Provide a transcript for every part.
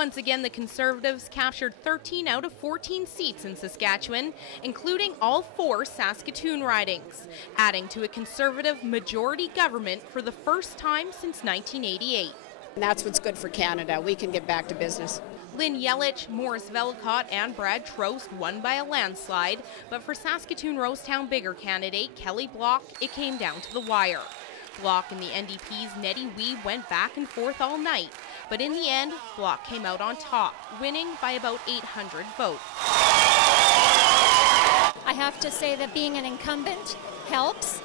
Once again, the Conservatives captured 13 out of 14 seats in Saskatchewan, including all 4 Saskatoon ridings, adding to a Conservative majority government for the first time since 1988. And that's what's good for Canada. We can get back to business. Lynn Yelich, Morris Vellicott, and Brad Trost won by a landslide, but for Saskatoon-Rosetown Bigger candidate Kelly Block, it came down to the wire. Block and the NDP's Nettie Wee went back and forth all night, but in the end, Block came out on top, winning by about 800 votes. I have to say that being an incumbent helps.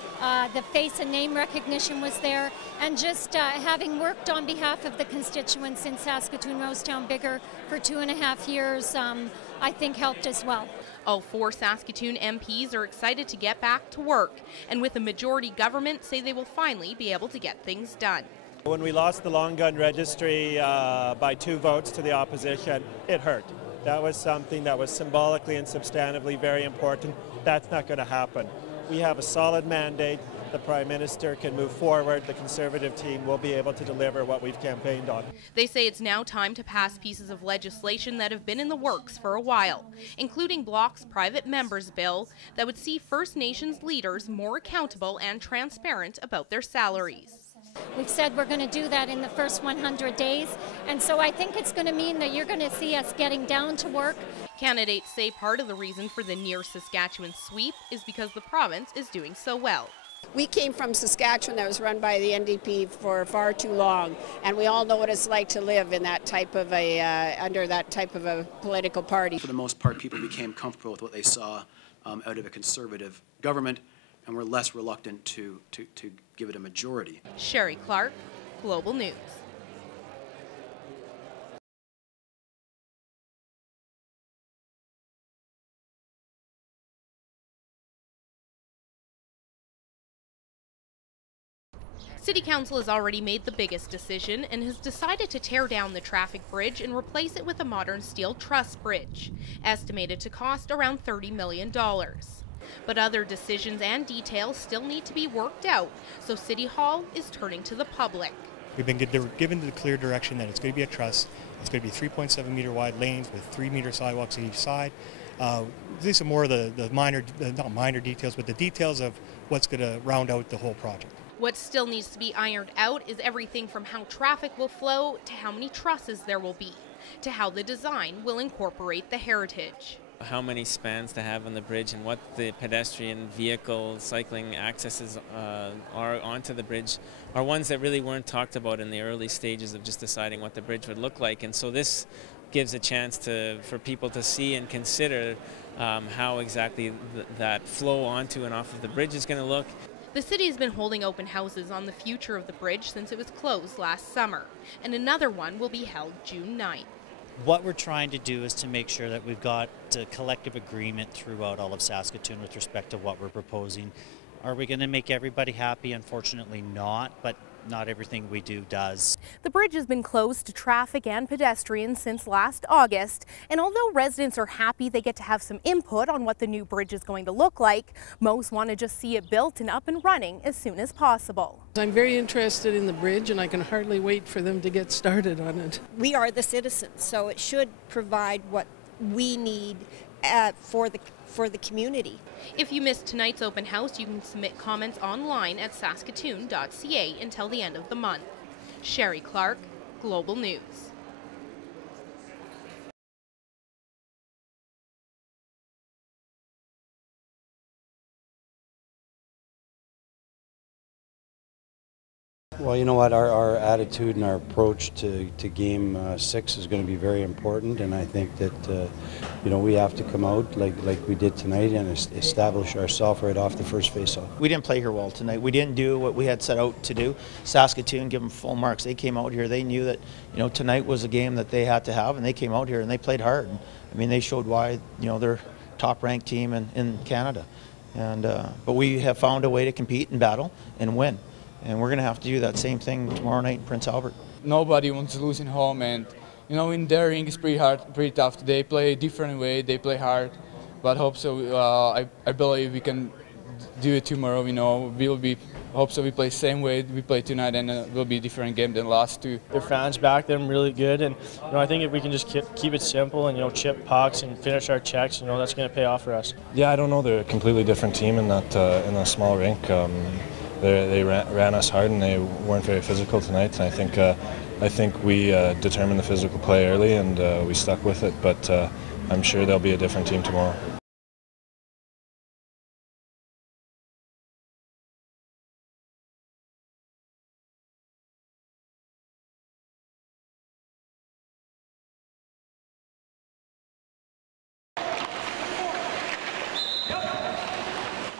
The face and name recognition was there, and just having worked on behalf of the constituents in Saskatoon-Rosetown Bigger for 2.5 years, I think helped as well. All 4 Saskatoon MPs are excited to get back to work, and with a majority government, say they will finally be able to get things done. When we lost the long gun registry by 2 votes to the opposition, it hurt. That was something that was symbolically and substantively very important. That's not going to happen. We have a solid mandate. The Prime Minister can move forward. The Conservative team will be able to deliver what we've campaigned on. They say it's now time to pass pieces of legislation that have been in the works for a while, including Block's private members bill that would see First Nations leaders more accountable and transparent about their salaries. We've said we're going to do that in the first 100 days, and so I think it's going to mean that you're going to see us getting down to work. Candidates say part of the reason for the near Saskatchewan sweep is because the province is doing so well. We came from Saskatchewan that was run by the NDP for far too long, and we all know what it's like to live in that type of under that type of a political party. For the most part, people became comfortable with what they saw out of a Conservative government, and were less reluctant to give it a majority. Sherry Clark, Global News. City Council has already made the biggest decision and has decided to tear down the traffic bridge and replace it with a modern steel truss bridge, estimated to cost around $30 million. But other decisions and details still need to be worked out, so City Hall is turning to the public. We've been given the clear direction that it's going to be a truss. It's going to be 3.7 meter wide lanes with 3 meter sidewalks on each side. These are more of the minor, not minor details, but the details of what's going to round out the whole project. What still needs to be ironed out is everything from how traffic will flow to how many trusses there will be, to how the design will incorporate the heritage. How many spans to have on the bridge and what the pedestrian, vehicle, cycling accesses are onto the bridge are ones that really weren't talked about in the early stages of just deciding what the bridge would look like. And so this gives a chance for people to see and consider how exactly that flow onto and off of the bridge is going to look. The city has been holding open houses on the future of the bridge since it was closed last summer, and another one will be held June 9th. What we're trying to do is to make sure that we've got a collective agreement throughout all of Saskatoon with respect to what we're proposing. Are we going to make everybody happy? Unfortunately not, but not everything we do does. The bridge has been closed to traffic and pedestrians since last August, and although residents are happy they get to have some input on what the new bridge is going to look like, most want to just see it built and up and running as soon as possible. I'm very interested in the bridge, and I can hardly wait for them to get started on it. We are the citizens, so it should provide what we need for the community. If you missed tonight's open house, you can submit comments online at saskatoon.ca until the end of the month. Sherry Clark, Global News. Well, you know what, our attitude and our approach to Game 6 is going to be very important, and I think that you know, we have to come out like we did tonight and establish ourselves right off the first face-off. We didn't play here well tonight. We didn't do what we had set out to do. Saskatoon, give them full marks. They came out here. They knew that, you know, tonight was a game that they had to have, and they came out here and they played hard. I mean, they showed why, you know, they're top-ranked team in Canada. And but we have found a way to compete and battle and win. And we're going to have to do that same thing tomorrow night in Prince Albert. Nobody wants to lose in home, and you know, in their ring is pretty hard, pretty tough. They play a different way, they play hard, but hope so. I believe we can do it tomorrow. You know, we'll be hope so we play the same way we play tonight, and it will be a different game than the last two. Their fans back them really good, and I think if we can just keep it simple and chip pucks and finish our checks, that's going to pay off for us. Yeah, I don't know. They're a completely different team in that small rink. They ran us hard and they weren't very physical tonight. And I think we determined the physical play early and we stuck with it. But I'm sure they'll be a different team tomorrow.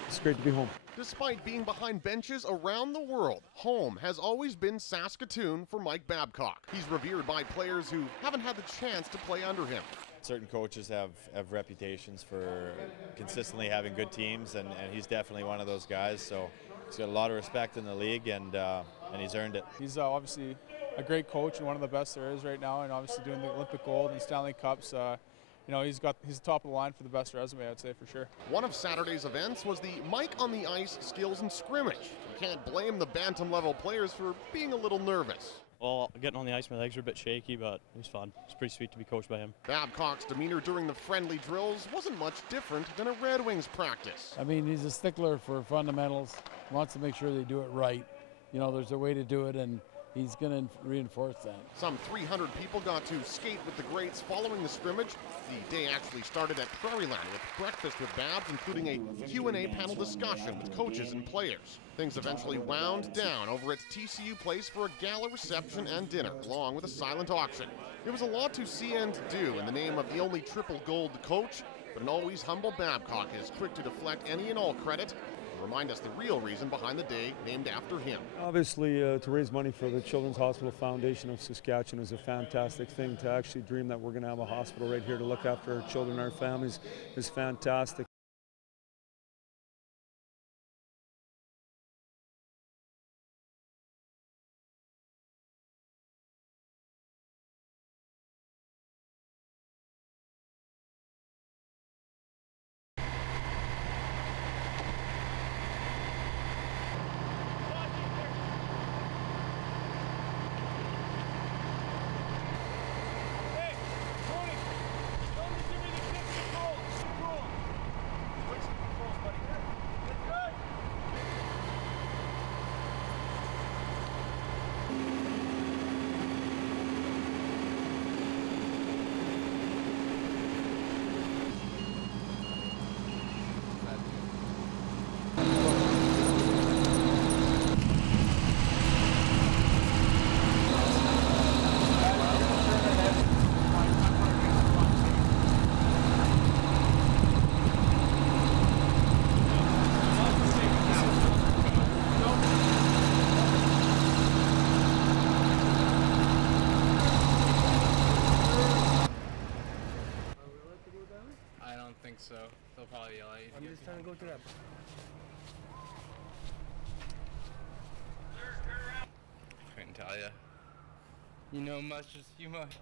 It's great to be home. Despite being behind benches around the world, home has always been Saskatoon for Mike Babcock. He's revered by players who haven't had the chance to play under him. Certain coaches have reputations for consistently having good teams, and he's definitely one of those guys. So he's got a lot of respect in the league, and he's earned it. He's obviously a great coach and one of the best there is right now, and obviously doing the Olympic gold and Stanley Cups. He's top of the line for the best resume, I'd say, for sure. One of Saturday's events was the Mike on the Ice skills and scrimmage. You can't blame the bantam level players for being a little nervous. Well, getting on the ice, my legs were a bit shaky, but it was fun. It's pretty sweet to be coached by him. Babcock's demeanor during the friendly drills wasn't much different than a Red Wings practice. I mean, he's a stickler for fundamentals, wants to make sure they do it right. There's a way to do it, and he's going to reinforce that. Some 300 people got to skate with the greats following the scrimmage. The day actually started at Prairieland with breakfast with Babs, including a Q&A panel discussion with coaches and players. Things eventually wound down over at TCU Place for a gala reception and dinner, along with a silent auction. There was a lot to see and do in the name of the only triple gold coach, but an always humble Babcock is quick to deflect any and all credit and remind us the real reason behind the day named after him. Obviously, to raise money for the Children's Hospital Foundation of Saskatchewan is a fantastic thing. To actually dream that we're going to have a hospital right here to look after our children, our families, is fantastic. So they'll probably yell at you. I'm just trying to go to that. Couldn't tell you. You know much as you must.